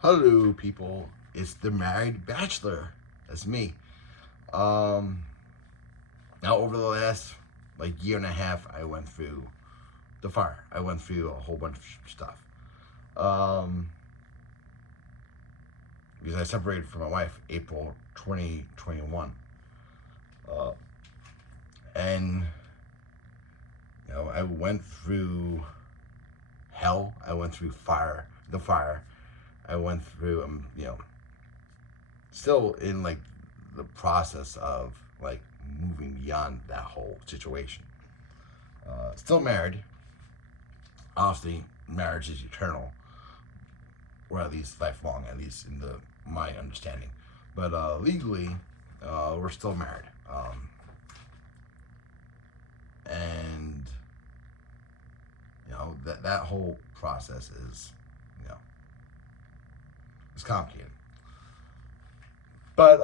Hello, people. It's the married bachelor. That's me. Um, Now over the last year and a half, I went through the fire. I went through a whole bunch of stuff. Um, because I separated from my wife April 2021, uh, and I went through hell. I went through the fire. I went through still in the process of moving beyond that whole situation. Still married. Obviously, marriage is eternal, or at least lifelong, at least in the my understanding. But legally, we're still married, and that whole process is you know it's complicated. But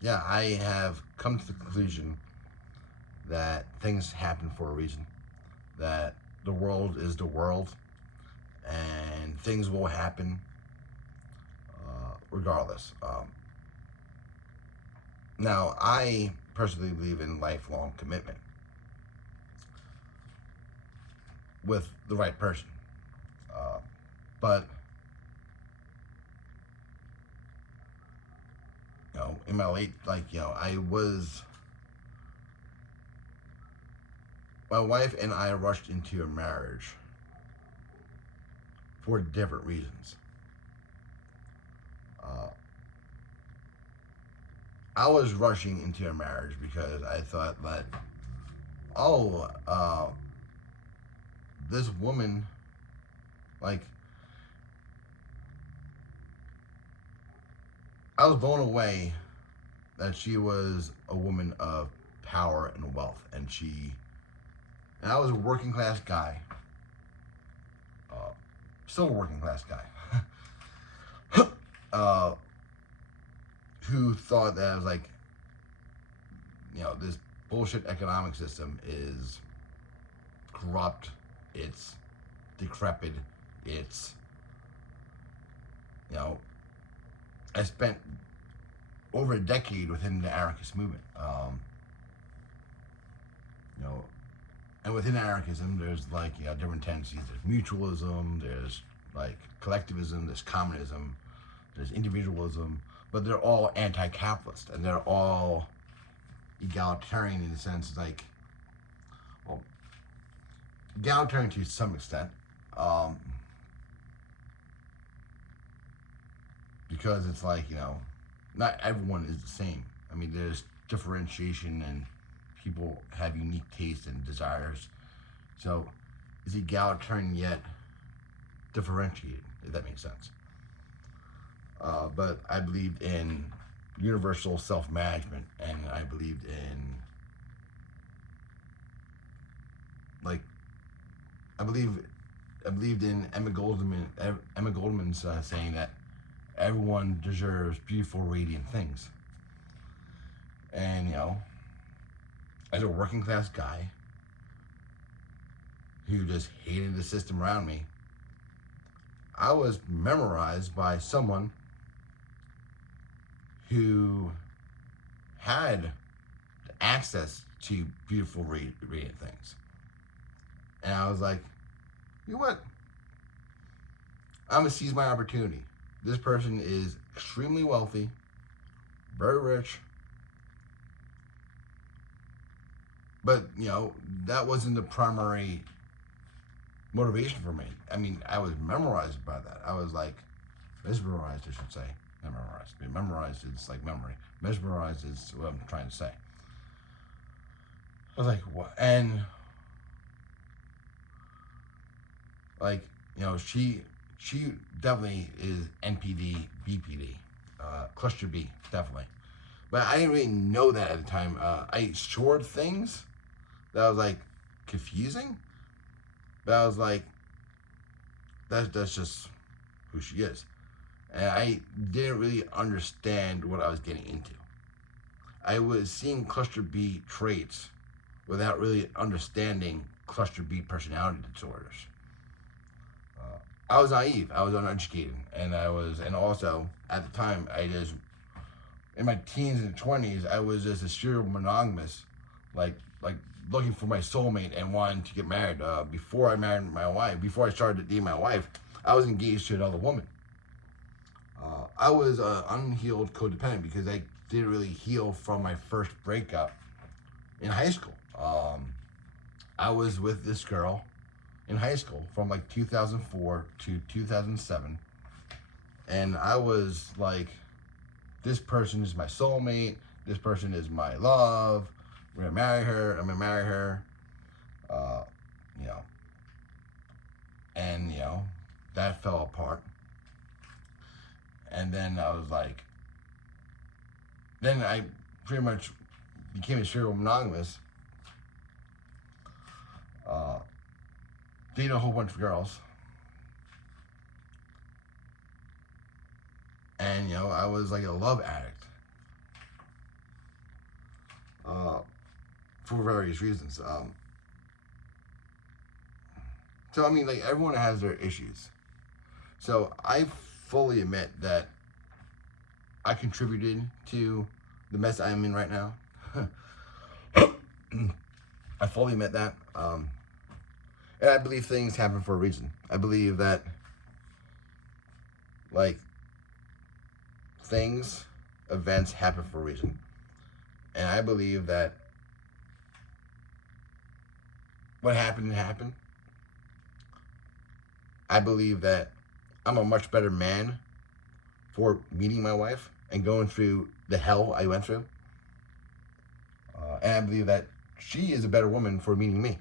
yeah, I have come to the conclusion that things happen for a reason. That the world is the world, and things will happen regardless. Now, I personally believe in lifelong commitment with the right person, but in my late I was my wife and I rushed into a marriage for different reasons. Uh, I was rushing into a marriage because I thought that, oh, this woman, like, I was blown away that she was a woman of power and wealth, and I was a working class guy, uh, still a working class guy, uh, who thought that I was like, this bullshit economic system is corrupt, it's decrepit, it's, you know, I spent over a decade within the anarchist movement. You know, and within anarchism, there's different tendencies. There's mutualism, there's collectivism, there's communism, there's individualism, but they're all anti-capitalist and they're all egalitarian in the sense well, egalitarian to some extent, because it's not everyone is the same. I mean, there's differentiation and people have unique tastes and desires. So it's egalitarian yet differentiated, if that makes sense. But I believed in universal self-management, and I believed in like I believe I believed in Emma Goldman's saying that everyone deserves beautiful, radiant things. And as a working class guy who just hated the system around me, I was memorized by someone who had access to beautiful, radiant things. And I was like, you know what? I'm gonna seize my opportunity. This person is extremely wealthy, very rich, but that wasn't the primary motivation for me. I mean, I was memorized by that. I was mesmerized, I should say. Not memorized. Memorized is like memory. Mesmerized is what I'm trying to say. I was like, what? And she definitely is NPD, BPD, cluster B, definitely. But I didn't really know that at the time. I stored things that was confusing. But I was like, that's just who she is. And I didn't really understand what I was getting into. I was seeing cluster B traits without really understanding cluster B personality disorders. I was naive. I was uneducated, and also at the time, in my teens and 20s, I was just a serial monogamous, like looking for my soulmate and wanting to get married. Before I married my wife, before I started dating my wife, I was engaged to another woman. I was unhealed codependent because I didn't really heal from my first breakup in high school. I was with this girl in high school from like 2004 to 2007, and I was like, this person is my soulmate. This person is my love. We're gonna marry her. I'm gonna marry her. Uh, you know, and that fell apart. And then I was like, then I pretty much became a serial monogamous. Uh, Dated a whole bunch of girls, and I was like a love addict. For various reasons. So I mean, like everyone has their issues. So I fully admit that I contributed to the mess I'm in right now. I fully admit that. And I believe things happen for a reason. I believe that, like, events happen for a reason. And I believe that what happened happened. I believe that I'm a much better man for meeting my wife and going through the hell I went through. And I believe that she is a better woman for meeting me.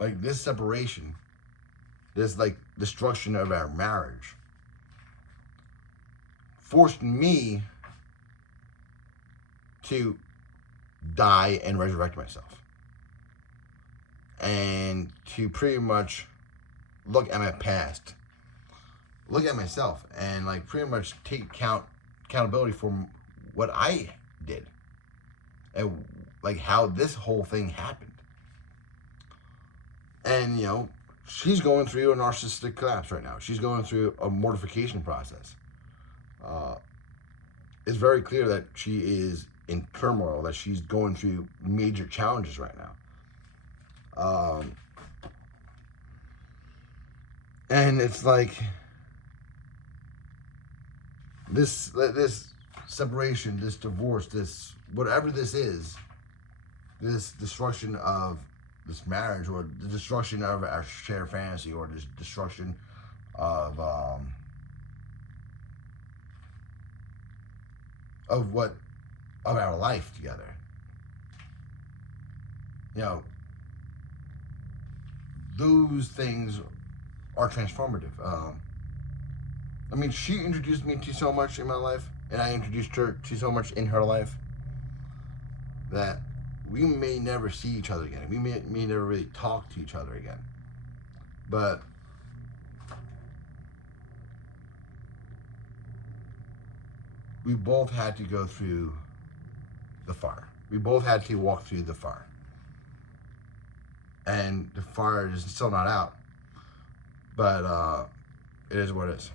Like this separation, this like destruction of our marriage forced me to die and resurrect myself. And to pretty much look at my past, look at myself, and like pretty much take accountability for what I did and like how this whole thing happened. And she's going through a narcissistic collapse right now. She's going through a mortification process. It's very clear that she is in turmoil, that she's going through major challenges right now. And it's like this separation, this divorce, this whatever this is, this destruction of this marriage, or the destruction of our shared fantasy, or the destruction of our life together. Those things are transformative. I mean, she introduced me to so much in my life, and I introduced her to so much in her life, that we may never see each other again. We may never really talk to each other again. But we both had to go through the fire. We both had to walk through the fire. And the fire is still not out. But it is what it is.